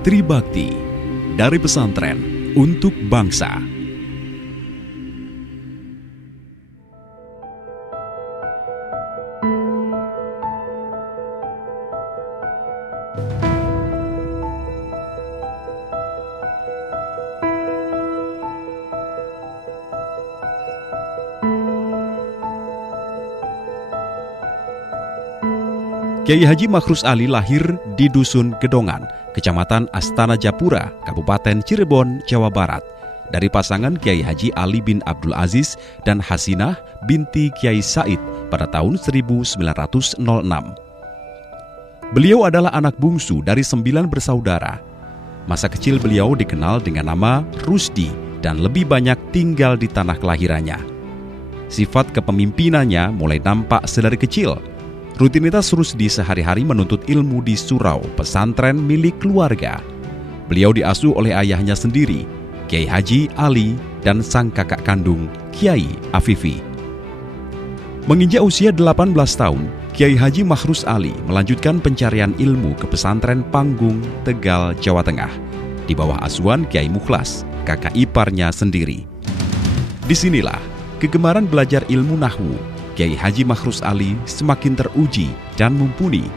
Tribakti dari pesantren untuk bangsa. Kiai Haji Makhrus Ali lahir di Dusun Gedongan, Kecamatan Astana Japura, Kabupaten Cirebon, Jawa Barat, dari pasangan Kiai Haji Ali bin Abdul Aziz dan Hasinah binti Kiai Said pada tahun 1906. Beliau adalah anak bungsu dari 9 bersaudara. Masa kecil beliau dikenal dengan nama Rusdi dan lebih banyak tinggal di tanah kelahirannya. Sifat kepemimpinannya mulai nampak sedari kecil. Rutinitas Rusdi sehari-hari menuntut ilmu di surau pesantren milik keluarga. Beliau diasuh oleh ayahnya sendiri, Kiai Haji Ali, dan sang kakak kandung, Kiai Afifi. Menginjak usia 18 tahun, Kiai Haji Makhrus Ali melanjutkan pencarian ilmu ke pesantren Panggung, Tegal, Jawa Tengah, di bawah asuhan Kiai Mukhlas, kakak iparnya sendiri. Disinilah kegemaran belajar ilmu nahwu Kiai Haji Makhrus Ali semakin teruji dan mumpuni.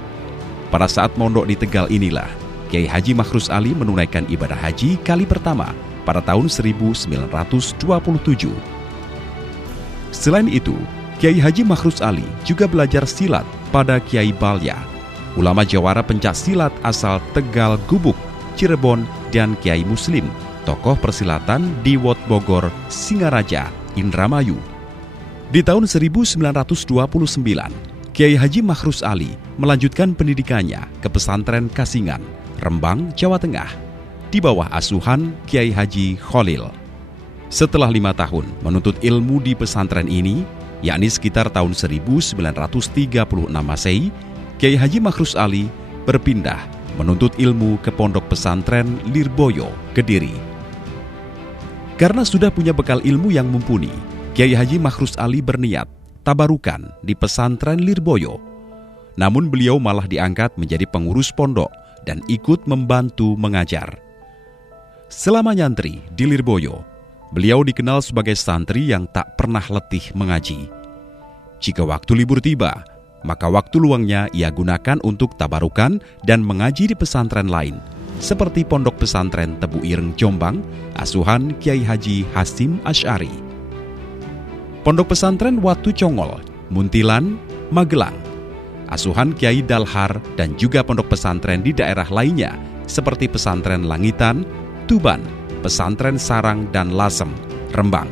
Pada saat mondok di Tegal inilah, Kiai Haji Makhrus Ali menunaikan ibadah haji kali pertama pada tahun 1927. Selain itu, Kiai Haji Makhrus Ali juga belajar silat pada Kiai Balya, ulama jawara pencak silat asal Tegal Gubuk, Cirebon, dan Kiai Muslim, tokoh persilatan di Wot Bogor, Singaraja, Indramayu. Di tahun 1929, Kiai Haji Makhrus Ali melanjutkan pendidikannya ke pesantren Kasingan, Rembang, Jawa Tengah, di bawah asuhan Kiai Haji Khalil. Setelah 5 tahun menuntut ilmu di pesantren ini, yakni sekitar tahun 1936 Masehi, Kiai Haji Makhrus Ali berpindah menuntut ilmu ke pondok pesantren Lirboyo, Kediri. Karena sudah punya bekal ilmu yang mumpuni, Kiai Haji Makhrus Ali berniat tabarukan di pesantren Lirboyo. Namun beliau malah diangkat menjadi pengurus pondok dan ikut membantu mengajar. Selama nyantri di Lirboyo, beliau dikenal sebagai santri yang tak pernah letih mengaji. Jika waktu libur tiba, maka waktu luangnya ia gunakan untuk tabarukan dan mengaji di pesantren lain, seperti pondok pesantren Tebu Ireng Jombang, asuhan Kiai Haji Hasim Asy'ari. Pondok pesantren Watu Congol, Muntilan, Magelang, asuhan Kiai Dalhar, dan juga pondok pesantren di daerah lainnya seperti pesantren Langitan, Tuban, pesantren Sarang, dan Lasem, Rembang.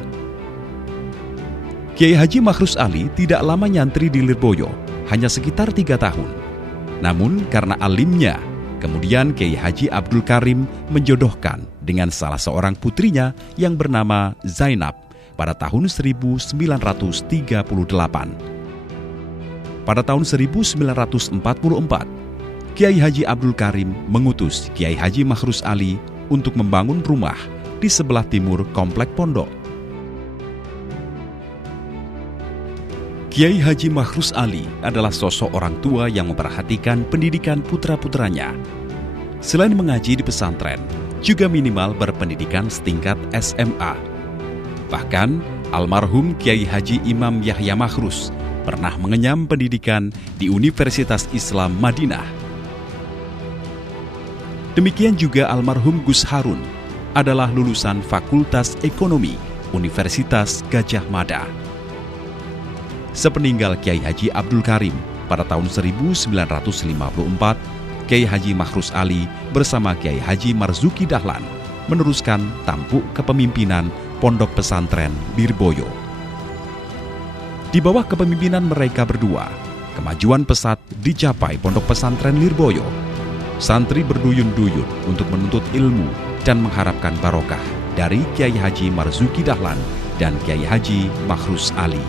Kiai Haji Makhrus Ali tidak lama nyantri di Lirboyo, hanya sekitar 3 tahun. Namun karena alimnya, kemudian Kiai Haji Abdul Karim menjodohkan dengan salah seorang putrinya yang bernama Zainab pada tahun 1938. Pada tahun 1944, Kiai Haji Abdul Karim mengutus Kiai Haji Makhrus Ali untuk membangun rumah di sebelah timur komplek pondok. Kiai Haji Makhrus Ali adalah sosok orang tua yang memperhatikan pendidikan putra-putranya. Selain mengaji di pesantren, juga minimal berpendidikan setingkat SMA. Bahkan, almarhum Kiai Haji Imam Yahya Makhrus pernah mengenyam pendidikan di Universitas Islam Madinah. Demikian juga almarhum Gus Harun adalah lulusan Fakultas Ekonomi Universitas Gadjah Mada. Sepeninggal Kiai Haji Abdul Karim pada tahun 1954, Kiai Haji Makhrus Ali bersama Kiai Haji Marzuki Dahlan meneruskan tampuk kepemimpinan pondok pesantren Lirboyo. Di bawah kepemimpinan mereka berdua, kemajuan pesat dicapai pondok pesantren Lirboyo. Santri berduyun-duyun untuk menuntut ilmu dan mengharapkan barokah dari Kiai Haji Marzuki Dahlan dan Kiai Haji Makhrus Ali.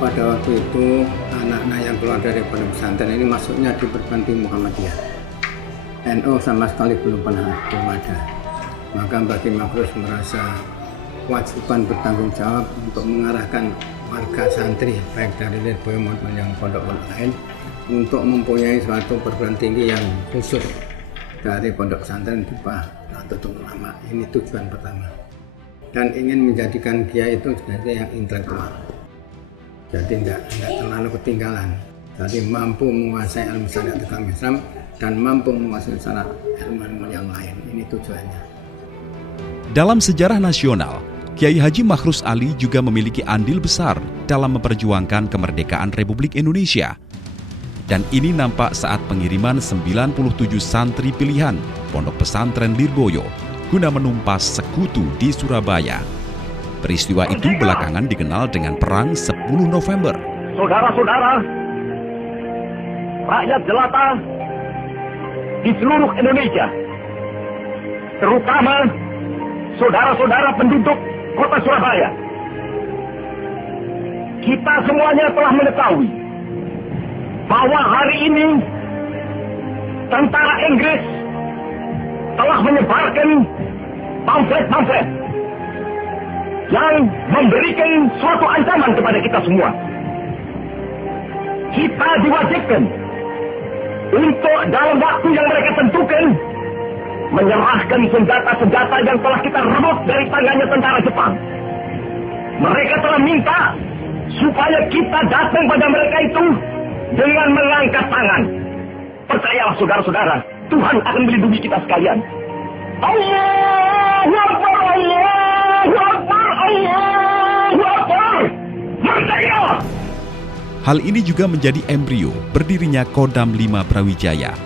Pada waktu itu, anak-anak yang keluar dari pondok pesantren ini masuknya di perguruan tinggi Muhammadiyah. NU sama sekali belum ada. Maka Mbah Makhrus merasa kewajiban bertanggung jawab untuk mengarahkan warga santri baik dari Lirboyo maupun yang pondok-pondok lain untuk mempunyai suatu perguruan tinggi yang khusus dari Pondok Pesantren Dupa Nahdlatul Ulama. Ini tujuan pertama. Dan ingin menjadikan Kiai itu sebagai yang intelektual. Jadi tidak terlalu ketinggalan. Jadi mampu menguasai ilmu syariat agama Islam dan mampu menguasai syarat ilmu yang lain. Ini tujuannya. Dalam sejarah nasional, Kiai Haji Makhrus Ali juga memiliki andil besar dalam memperjuangkan kemerdekaan Republik Indonesia. Dan ini nampak saat pengiriman 97 santri pilihan Pondok Pesantren Lirboyo guna menumpas sekutu di Surabaya. Peristiwa itu belakangan dikenal dengan Perang 10 November. Saudara-saudara, rakyat jelata di seluruh Indonesia, terutama saudara-saudara penduduk kota Surabaya, kita semuanya telah mengetahui bahwa hari ini tentara Inggris telah menyebarkan pamflet-pamflet yang memberikan suatu ancaman kepada kita semua. Kita diwajibkan untuk dalam waktu yang mereka tentukan menyerahkan senjata-senjata yang telah kita rebut dari tangannya tentara Jepang. Mereka telah minta supaya kita datang pada mereka itu dengan mengangkat tangan. Percayalah saudara-saudara, Tuhan akan melindungi kita sekalian. Allahu Akbar, Allahu Akbar, Allahu Akbar. Merdeka! Hal ini juga menjadi embrio berdirinya Kodam 5 Brawijaya.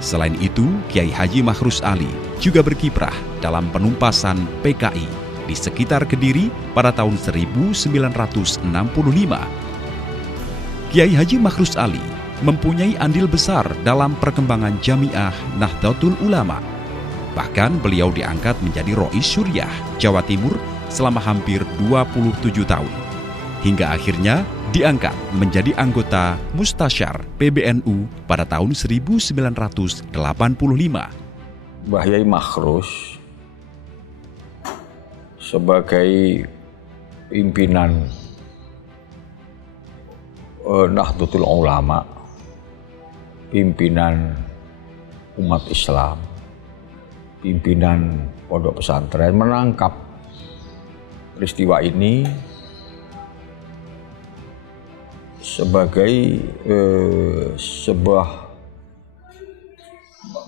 Selain itu, Kiai Haji Makhrus Ali juga berkiprah dalam penumpasan PKI di sekitar Kediri pada tahun 1965. Kiai Haji Makhrus Ali mempunyai andil besar dalam perkembangan Jamiah Nahdlatul Ulama. Bahkan beliau diangkat menjadi Rois Syuriah Jawa Timur selama hampir 27 tahun. Hingga akhirnya diangkat menjadi anggota Mustasyar PBNU pada tahun 1985. Mbah Yai Makhrus sebagai pimpinan Nahdlatul Ulama, pimpinan umat Islam, pimpinan pondok pesantren menangkap peristiwa ini sebagai sebuah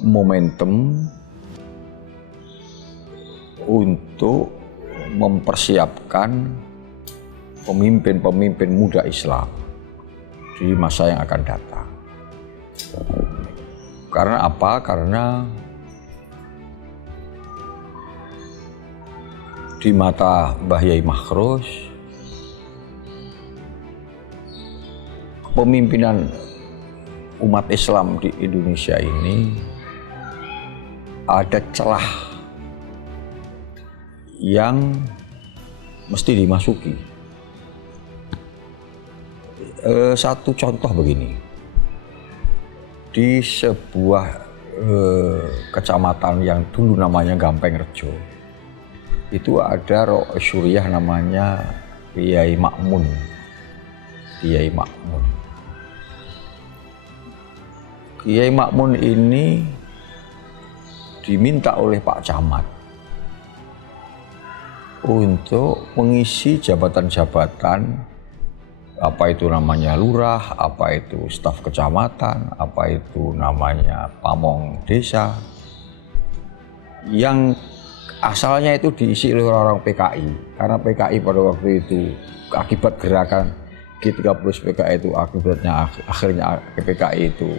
momentum untuk mempersiapkan pemimpin-pemimpin muda Islam di masa yang akan datang. Karena apa? Karena di mata Mbah Yai Makhrus, kepemimpinan umat Islam di Indonesia ini ada celah yang mesti dimasuki. Satu contoh begini, di sebuah kecamatan yang dulu namanya Gampeng Rejo, itu ada Rois Syuriah namanya Kiai Makmun. Kiai Makmun. Kiai Makmun ini diminta oleh Pak Camat untuk mengisi jabatan-jabatan, apa itu namanya lurah, apa itu staf kecamatan, apa itu namanya pamong desa, yang asalnya itu diisi oleh orang-orang PKI. Karena PKI pada waktu itu akibat gerakan G30 PKI itu akhirnya PKI itu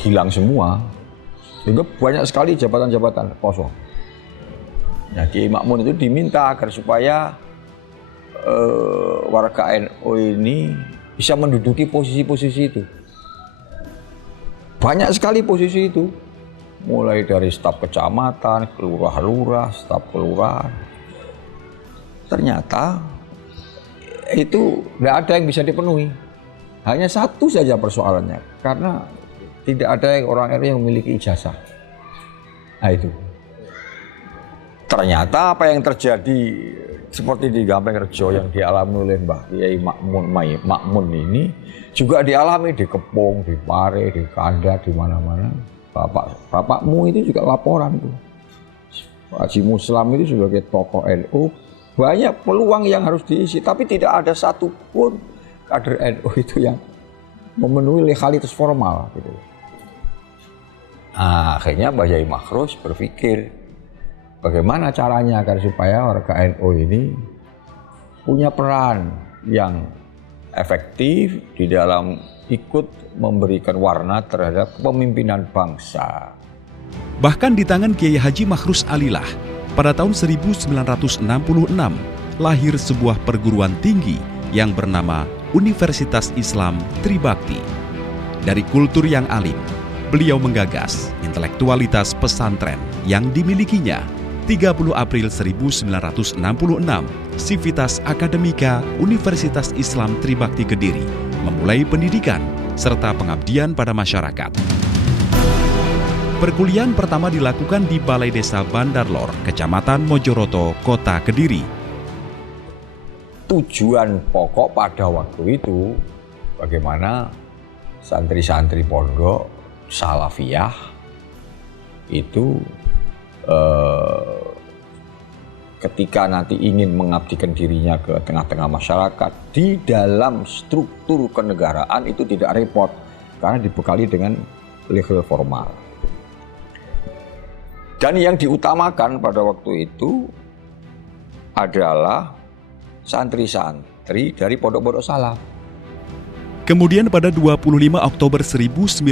hilang semua, sehingga banyak sekali jabatan-jabatan kosong. Nah, Kiai Makmun itu diminta agar supaya warga NU ini bisa menduduki posisi-posisi itu. Banyak sekali posisi itu, mulai dari staf kecamatan, kelurah-lurah, staf kelurahan. Ternyata itu tidak ada yang bisa dipenuhi. Hanya satu saja persoalannya, karena tidak ada orang NU yang memiliki ijazah. Nah itu. Ternyata apa yang terjadi seperti di Gampeng Rejo yang dialami oleh Mbah Kiai Makmun ini juga dialami di Kepung, di Pare, di Kanda, di mana-mana. bapakmu itu juga laporan tuh. Haji Muslam itu sebagai tokoh NU, banyak peluang yang harus diisi, tapi tidak ada satupun kader NU itu yang memenuhi legalitas formal gitu. Nah, akhirnya Mbah Yai Makhrus berpikir bagaimana caranya agar supaya warga NU ini punya peran yang efektif di dalam ikut memberikan warna terhadap kepemimpinan bangsa. Bahkan di tangan Kiai Haji Makhrus Alilah, pada tahun 1966 lahir sebuah perguruan tinggi yang bernama Universitas Islam Tribakti. Dari kultur yang alim, beliau menggagas intelektualitas pesantren yang dimilikinya. 30 April 1966, Sivitas Akademika Universitas Islam Tribakti Kediri memulai pendidikan serta pengabdian pada masyarakat. Perkuliahan pertama dilakukan di Balai Desa Bandarlor, Kecamatan Mojoroto, Kota Kediri. Tujuan pokok pada waktu itu bagaimana santri-santri pondok salafiyah itu ketika nanti ingin mengabdikan dirinya ke tengah-tengah masyarakat di dalam struktur kenegaraan itu tidak repot karena dibekali dengan legal formal. Dan yang diutamakan pada waktu itu adalah santri-santri dari pondok-pondok salaf. Kemudian pada 25 Oktober 1966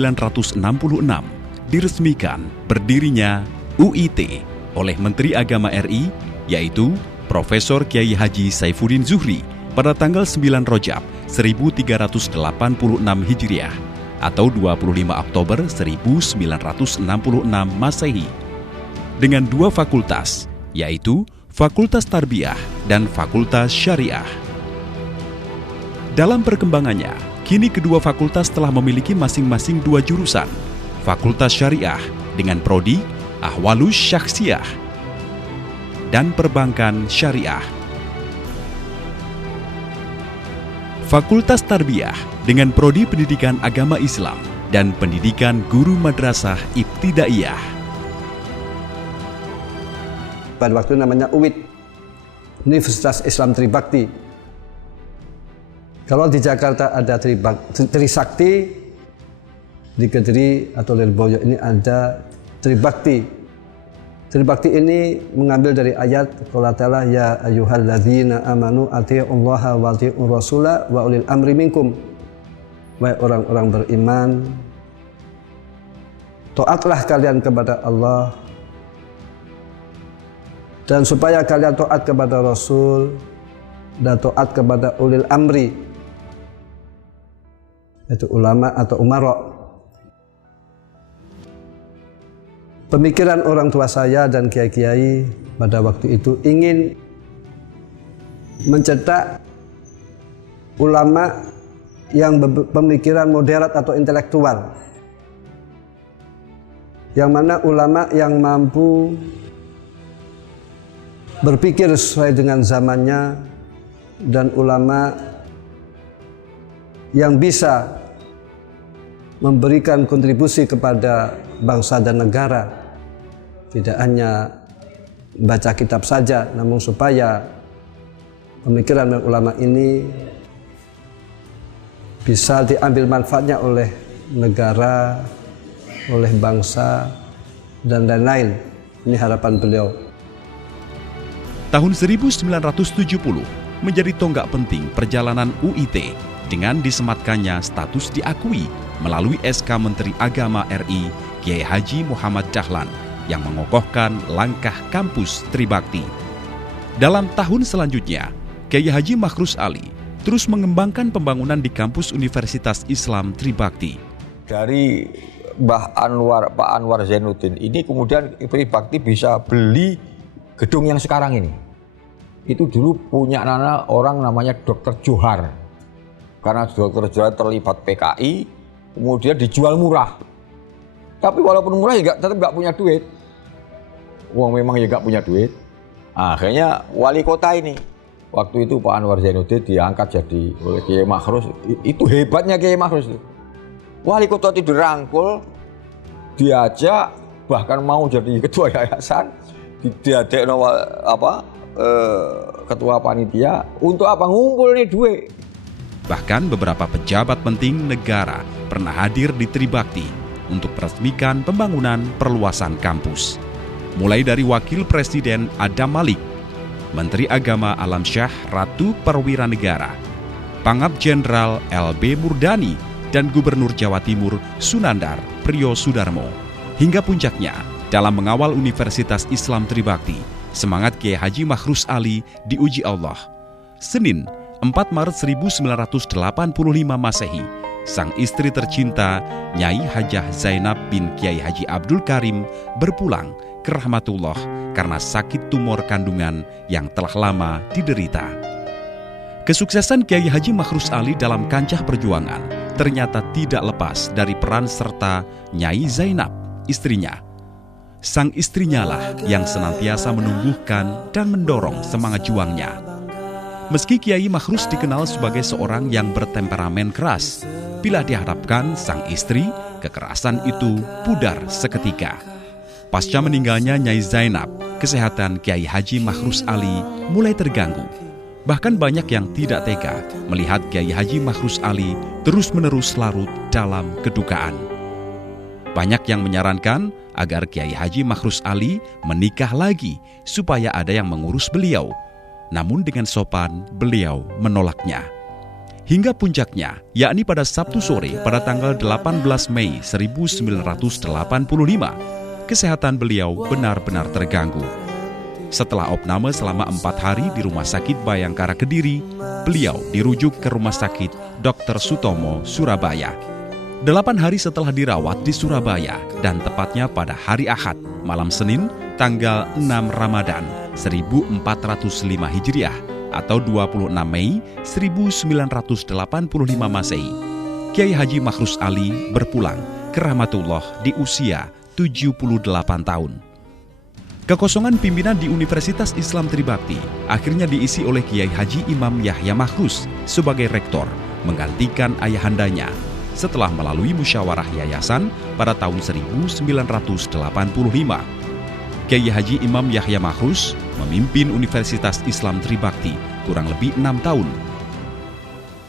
diresmikan berdirinya UIT oleh Menteri Agama RI, yaitu Profesor Kiai Haji Saifuddin Zuhri pada tanggal 9 Rajab 1386 Hijriah atau 25 Oktober 1966 Masehi. Dengan dua fakultas, yaitu Fakultas Tarbiyah dan Fakultas Syariah. Dalam perkembangannya, kini kedua fakultas telah memiliki masing-masing dua jurusan. Fakultas Syariah dengan prodi Ahwalus Syakhsiyah dan Perbankan Syariah. Fakultas Tarbiyah dengan prodi Pendidikan Agama Islam dan Pendidikan Guru Madrasah Ibtidaiyah. Pada waktu namanya UIT, Universitas Islam Tribakti. Kalau di Jakarta ada Trisakti, di Kediri atau Lirboyo ini ada Tribakti. Tribakti ini mengambil dari ayat qala ta'ala ya ayyuhalladzina amanu athi'ullaha wa athi'ur rasula wa ulil amri minkum. Wahai orang-orang beriman, taatlah kalian kepada Allah, dan supaya kalian taat kepada Rasul dan taat kepada ulil amri, yaitu ulama atau umara. Pemikiran orang tua saya dan kiai-kiai pada waktu itu ingin mencetak ulama yang pemikiran moderat atau intelektual, yang mana ulama yang mampu berpikir sesuai dengan zamannya dan ulama yang bisa memberikan kontribusi kepada bangsa dan negara, tidak hanya baca kitab saja, namun supaya pemikiran ulama ini bisa diambil manfaatnya oleh negara, oleh bangsa, dan lain-lain. Ini harapan beliau. Tahun 1970 menjadi tonggak penting perjalanan UIT dengan disematkannya status diakui melalui SK Menteri Agama RI Kiai Haji Muhammad Dahlan yang mengokohkan langkah kampus Tribakti. Dalam tahun selanjutnya, Kiai Haji Makhrus Ali terus mengembangkan pembangunan di kampus Universitas Islam Tribakti. Dari Pak Anwar Zainuddin ini kemudian Tribakti bisa beli gedung yang sekarang ini. Itu dulu punya orang namanya Dr. Johar. Karena Dr. Johar terlibat PKI, kemudian dijual murah. Tapi walaupun murah ya tetap nggak punya duit. Uang memang ya nggak punya duit. Akhirnya wali kota ini, waktu itu Pak Anwar Zainuddin diangkat jadi oleh Kiai Makhrus. Itu hebatnya Kiai Makhrus itu. Wali kota itu dirangkul, diajak bahkan mau jadi ketua yayasan, diajak ketua panitia untuk apa? Ngumpul nih duit. Bahkan beberapa pejabat penting negara pernah hadir di Tribakti untuk meresmikan pembangunan perluasan kampus. Mulai dari Wakil Presiden Adam Malik, Menteri Agama Alamsyah Ratu Perwira Negara, Pangap Jenderal LB Murdani, dan Gubernur Jawa Timur Sunandar Priyo Sudarmo. Hingga puncaknya, dalam mengawal Universitas Islam Tribakti, semangat Kiai Haji Makhrus Ali diuji Allah. Senin, 4 Maret 1985 Masehi, sang istri tercinta Nyai Hajah Zainab bin Kiai Haji Abdul Karim berpulang ke rahmatullah karena sakit tumor kandungan yang telah lama diderita. Kesuksesan Kiai Haji Makhrus Ali dalam kancah perjuangan ternyata tidak lepas dari peran serta Nyai Zainab, istrinya. Sang istrinya lah yang senantiasa menumbuhkan dan mendorong semangat juangnya. Meski Kiai Makhrus dikenal sebagai seorang yang bertemperamen keras, bila dihadapkan sang istri, kekerasan itu pudar seketika. Pasca meninggalnya Nyai Zainab, kesehatan Kiai Haji Makhrus Ali mulai terganggu. Bahkan banyak yang tidak tega melihat Kiai Haji Makhrus Ali terus-menerus larut dalam kedukaan. Banyak yang menyarankan agar Kiai Haji Makhrus Ali menikah lagi supaya ada yang mengurus beliau. Namun dengan sopan, beliau menolaknya. Hingga puncaknya, yakni pada Sabtu sore pada tanggal 18 Mei 1985, kesehatan beliau benar-benar terganggu. Setelah opname selama 4 hari di Rumah Sakit Bayangkara Kediri, beliau dirujuk ke Rumah Sakit Dr. Sutomo, Surabaya. 8 hari setelah dirawat di Surabaya, dan tepatnya pada hari Ahad, malam Senin, tanggal 6 Ramadan 1405 Hijriah atau 26 Mei 1985 Masehi, Kiai Haji Makhrus Ali berpulang ke rahmatullah di usia 78 tahun. Kekosongan pimpinan di Universitas Islam Tribakti akhirnya diisi oleh Kiai Haji Imam Yahya Makhrus sebagai rektor, menggantikan ayahandanya setelah melalui musyawarah yayasan pada tahun 1985. Kiai Haji Imam Yahya Makhrus memimpin Universitas Islam Tribakti kurang lebih 6 tahun.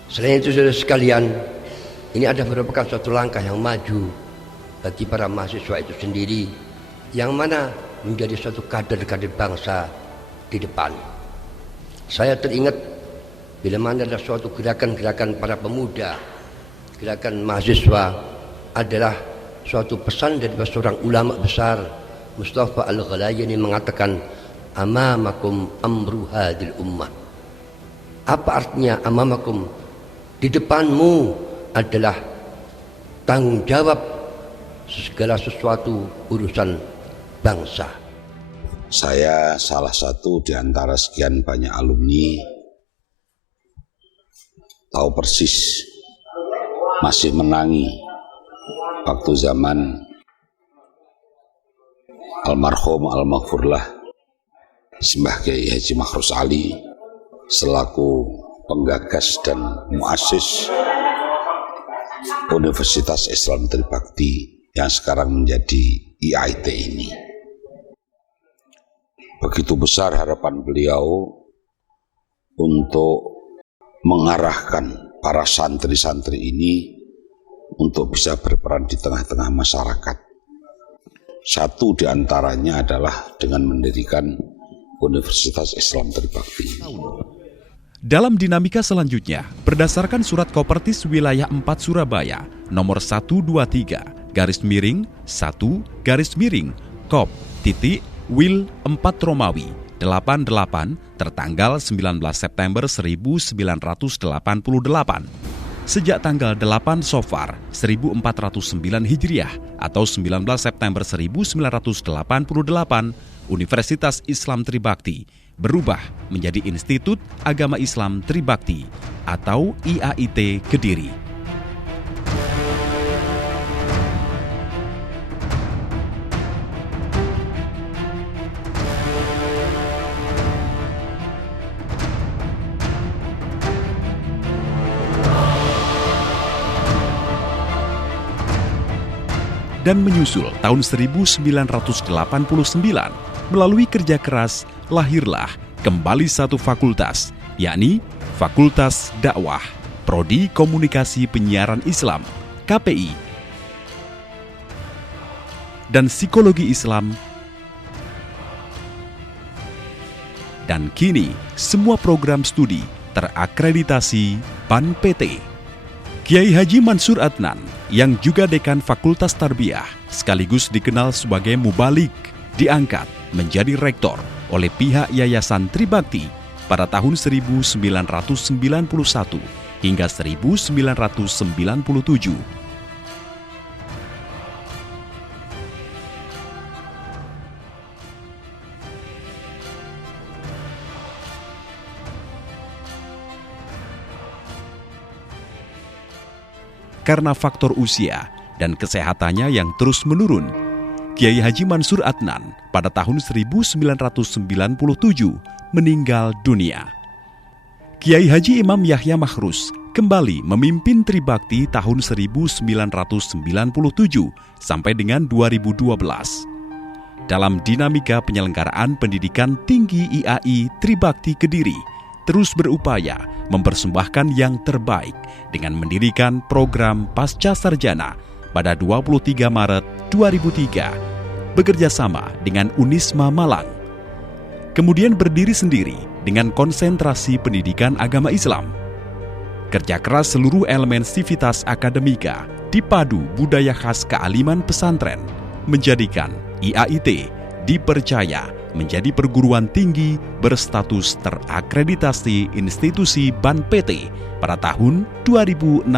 Selain itu, saudara sekalian, ini ada merupakan suatu langkah yang maju bagi para mahasiswa itu sendiri, yang mana menjadi suatu kader-kader bangsa di depan. Saya teringat bila mana ada suatu gerakan-gerakan para pemuda, gerakan mahasiswa adalah suatu pesan dari seorang ulama besar, Mustafa Al-Ghalayani, mengatakan amamakum amru hadil ummah. Apa artinya amamakum? Di depanmu adalah tanggung jawab segala sesuatu urusan bangsa. Saya salah satu di antara sekian banyak alumni, tahu persis, masih menangi waktu zaman almarhum al-maghfurlah Sembah Kiai Haji Makhrus Ali selaku penggagas dan muassis Universitas Islam Tribakti yang sekarang menjadi IAIT ini. Begitu besar harapan beliau untuk mengarahkan para santri-santri ini untuk bisa berperan di tengah-tengah masyarakat. Satu di antaranya adalah dengan mendirikan Universitas Islam Tribakti. Dalam dinamika selanjutnya, berdasarkan Surat Kopertis Wilayah 4 Surabaya nomor 123 _1 Kop Wil 4 Romawi 88 tertanggal 19 September 1988. Sejak tanggal 8 Sofar 1409 Hijriah atau 19 September 1988, Universitas Islam Tribakti berubah menjadi Institut Agama Islam Tribakti atau IAIT Kediri. dan menyusul tahun 1989, melalui kerja keras lahirlah kembali satu fakultas, yakni Fakultas Dakwah, Prodi Komunikasi Penyiaran Islam, KPI, dan Psikologi Islam. Dan kini, semua program studi terakreditasi BAN PT. Kiai Haji Mansur Adnan, yang juga dekan Fakultas Tarbiyah, sekaligus dikenal sebagai Mubalik, diangkat menjadi rektor oleh pihak Yayasan Tribakti pada tahun 1991 hingga 1997. Karena faktor usia dan kesehatannya yang terus menurun, Kiai Haji Mansur Adnan pada tahun 1997 meninggal dunia. Kiai Haji Imam Yahya Makhrus kembali memimpin Tribakti tahun 1997 sampai dengan 2012. Dalam dinamika penyelenggaraan pendidikan tinggi IAI Tribakti Kediri, terus berupaya mempersembahkan yang terbaik dengan mendirikan program Pasca Sarjana pada 23 Maret 2003, bekerjasama dengan Unisma Malang. Kemudian berdiri sendiri dengan konsentrasi pendidikan agama Islam. Kerja keras seluruh elemen sivitas akademika dipadu budaya khas kealiman pesantren, menjadikan IAIT dipercaya menjadi perguruan tinggi berstatus terakreditasi institusi BAN PT pada tahun 2016.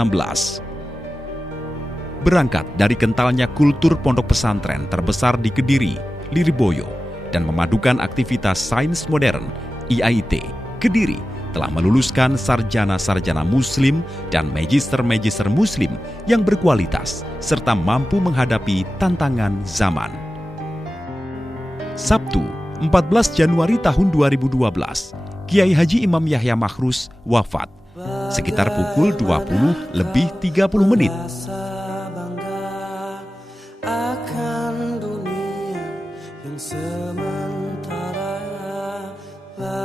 Berangkat dari kentalnya kultur pondok pesantren terbesar di Kediri, Lirboyo, dan memadukan aktivitas sains modern, IAIT Kediri telah meluluskan sarjana-sarjana muslim dan magister-magister muslim yang berkualitas serta mampu menghadapi tantangan zaman. Sabtu, 14 Januari tahun 2012, Kiai Haji Imam Yahya Makhrus wafat sekitar pukul 20:30.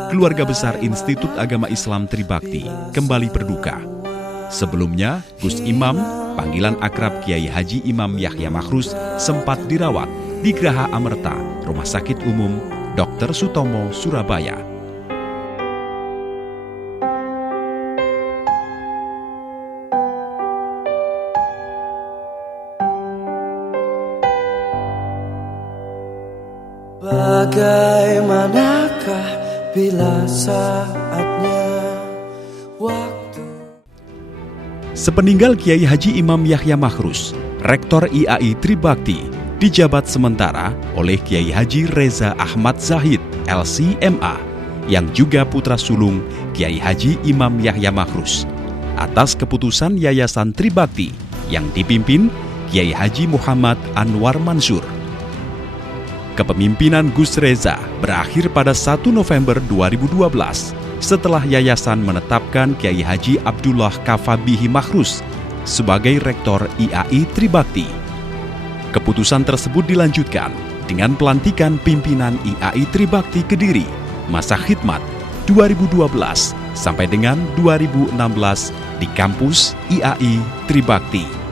Keluarga besar Institut Agama Islam Tribakti kembali berduka. Sebelumnya, Gus Imam, panggilan akrab Kiai Haji Imam Yahya Makhrus, sempat dirawat di Graha Amerta, Rumah Sakit Umum Dr. Sutomo, Surabaya. Bagaimanakah bila saatnya waktu. Sepeninggal Kiai Haji Imam Yahya Makhrus, Rektor IAI Tribakti dijabat sementara oleh Kiai Haji Reza Ahmad Zahid, LC.MA, yang juga putra sulung Kiai Haji Imam Yahya Makhrus, atas keputusan Yayasan Tribakti yang dipimpin Kiai Haji Muhammad Anwar Mansur. Kepemimpinan Gus Reza berakhir pada 1 November 2012 setelah yayasan menetapkan Kiai Haji Abdullah Kafabihi Makhrus sebagai Rektor IAI Tribakti. Keputusan tersebut dilanjutkan dengan pelantikan pimpinan IAI Tribakti Kediri masa khidmat 2012 sampai dengan 2016 di kampus IAI Tribakti.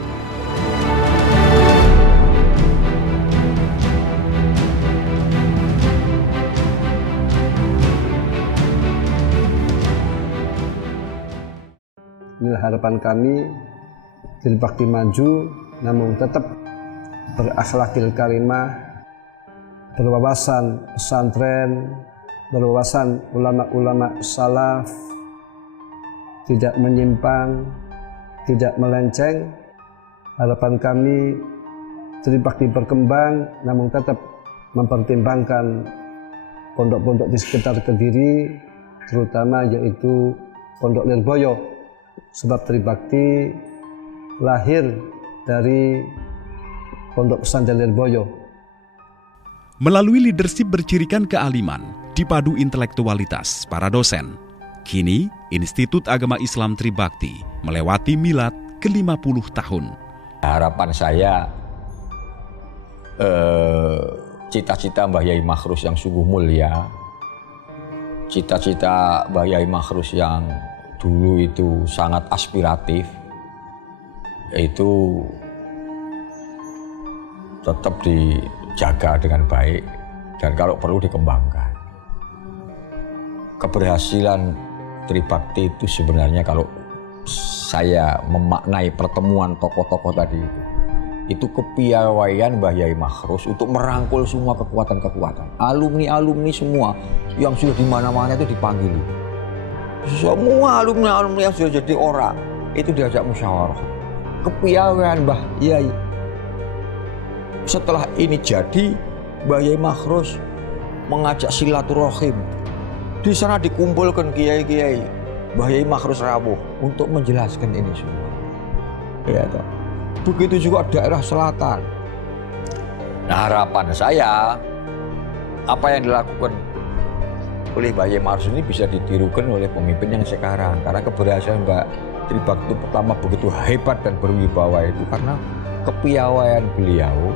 Inilah harapan kami, Tribakti maju, namun tetap berakhlakil karimah, berwawasan pesantren, berwawasan ulama-ulama salaf, tidak menyimpang, tidak melenceng. Harapan kami, Tribakti berkembang, namun tetap mempertimbangkan pondok-pondok di sekitar Kediri, terutama yaitu Pondok Lirboyo. Sebab Tribakti lahir dari Pondok Pesantren Lirboyo. Melalui leadership bercirikan kealiman, dipadu intelektualitas para dosen, kini Institut Agama Islam Tribakti melewati milad ke-50 tahun. Harapan saya cita-cita Mbah Yai Makhrus yang sungguh mulia, cita-cita Mbah Yai Makhrus yang dulu itu sangat aspiratif, yaitu tetap dijaga dengan baik dan kalau perlu dikembangkan. Keberhasilan Tribakti itu sebenarnya kalau saya memaknai pertemuan tokoh-tokoh tadi itu kepiawaian Mbah Yai Makhrus untuk merangkul semua kekuatan-kekuatan. Alumni-alumni semua yang sudah di mana-mana itu dipanggil. Semua alumni-alumni yang sudah jadi orang itu diajak musyawarah. Kepiawaian Mbah Yai. Setelah ini jadi, Mbah Yai Makhrus mengajak silaturahim. Di sana dikumpulkan kiai-kiai Mbah Yai Makhrus rawuh untuk menjelaskan ini semua. Ya, toh. Begitu juga daerah selatan. Nah, harapan saya apa yang dilakukan oleh Mbah Yai Makhrus ini bisa ditirukan oleh pemimpin yang sekarang. Karena keberhasilan Mbak Tribakti pertama begitu hebat dan berwibawa itu karena kepiawaian beliau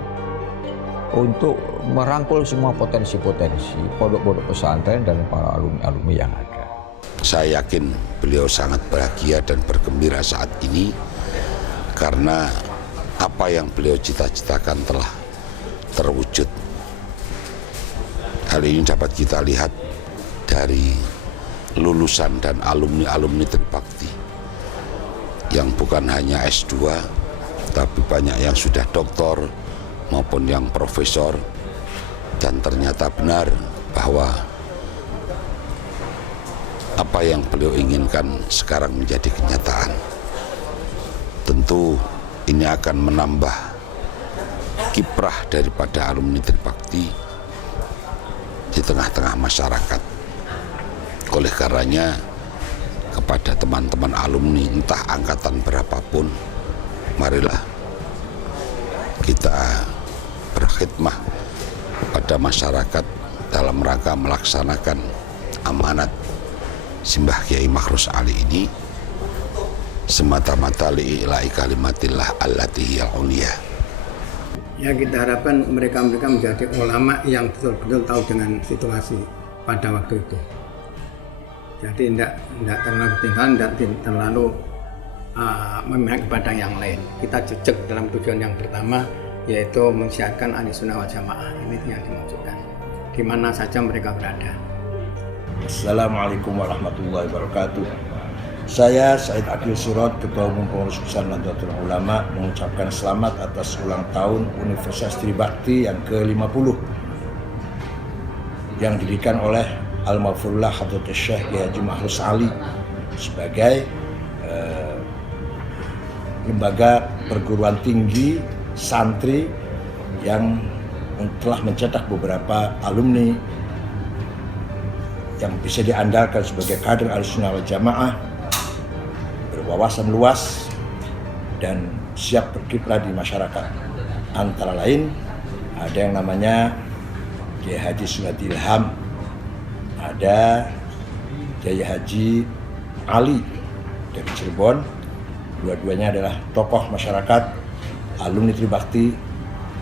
untuk merangkul semua potensi-potensi pondok-pondok pesantren dan para alumni-alumni yang ada. Saya yakin beliau sangat bahagia dan bergembira saat ini karena apa yang beliau cita-citakan telah terwujud. Hal ini dapat kita lihat dari lulusan dan alumni-alumni Tribakti yang bukan hanya S2, tapi banyak yang sudah doktor maupun yang profesor, dan ternyata benar bahwa apa yang beliau inginkan sekarang menjadi kenyataan. Tentu ini akan menambah kiprah daripada alumni Tribakti di tengah-tengah masyarakat. Oleh karenanya kepada teman-teman alumni entah angkatan berapapun, marilah kita berkhidmah pada masyarakat dalam rangka melaksanakan amanat Simbah Kiai Makhrus Ali ini semata-mata li'ila'i kalimatillah allati hiyal ulia. Ya, kita harapkan mereka-mereka menjadi ulama yang betul-betul tahu dengan situasi pada waktu itu. Jadi tidak terlalu ketinggalan, tidak terlalu memihak kepada yang lain. Kita jejak dalam tujuan yang pertama, yaitu mensiarkan Ahlussunnah wal Jamaah. Ini yang dimaksudkan di mana saja mereka berada. Assalamualaikum warahmatullahi wabarakatuh. Saya Said Akil Sirot, Ketua Umum Pengurus Besar Nahdlatul Ulama, mengucapkan selamat atas ulang tahun Universitas Tribakti yang ke-50 yang didirikan oleh Al-Maghfurullah Hadratus Syekh Kiai Haji Makhrus Ali sebagai lembaga perguruan tinggi santri yang telah mencetak beberapa alumni yang bisa diandalkan sebagai kader Ahlussunnah wal Jamaah, berwawasan luas dan siap berkiprah di masyarakat. Antara lain ada yang namanya Kiai Haji Sunati Ilham, ada Kiai Haji Ali dari Cirebon. Dua-duanya adalah tokoh masyarakat alumni Tribakti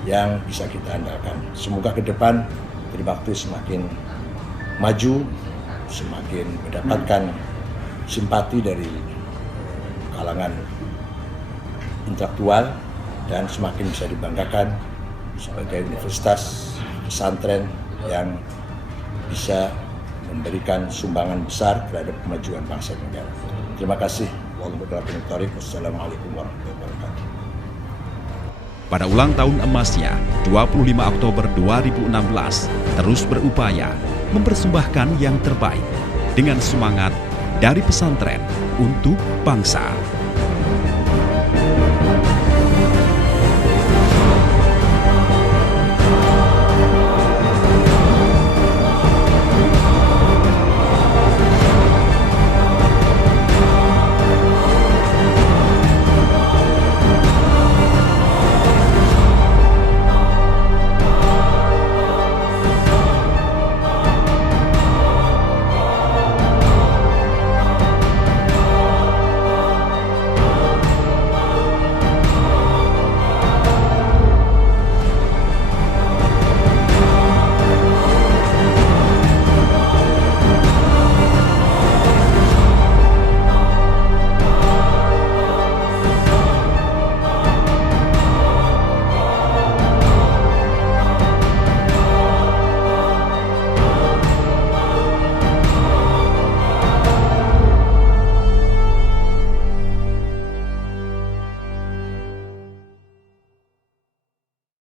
yang bisa kita andalkan. Semoga ke depan Tribakti semakin maju, semakin mendapatkan simpati dari kalangan intelektual dan semakin bisa dibanggakan sebagai universitas pesantren yang bisa memberikan sumbangan besar terhadap kemajuan bangsa dan negara. Terima kasih. Wassalamualaikum warahmatullahi wabarakatuh. Pada ulang tahun emasnya, 25 Oktober 2016, terus berupaya mempersembahkan yang terbaik dengan semangat dari pesantren untuk bangsa.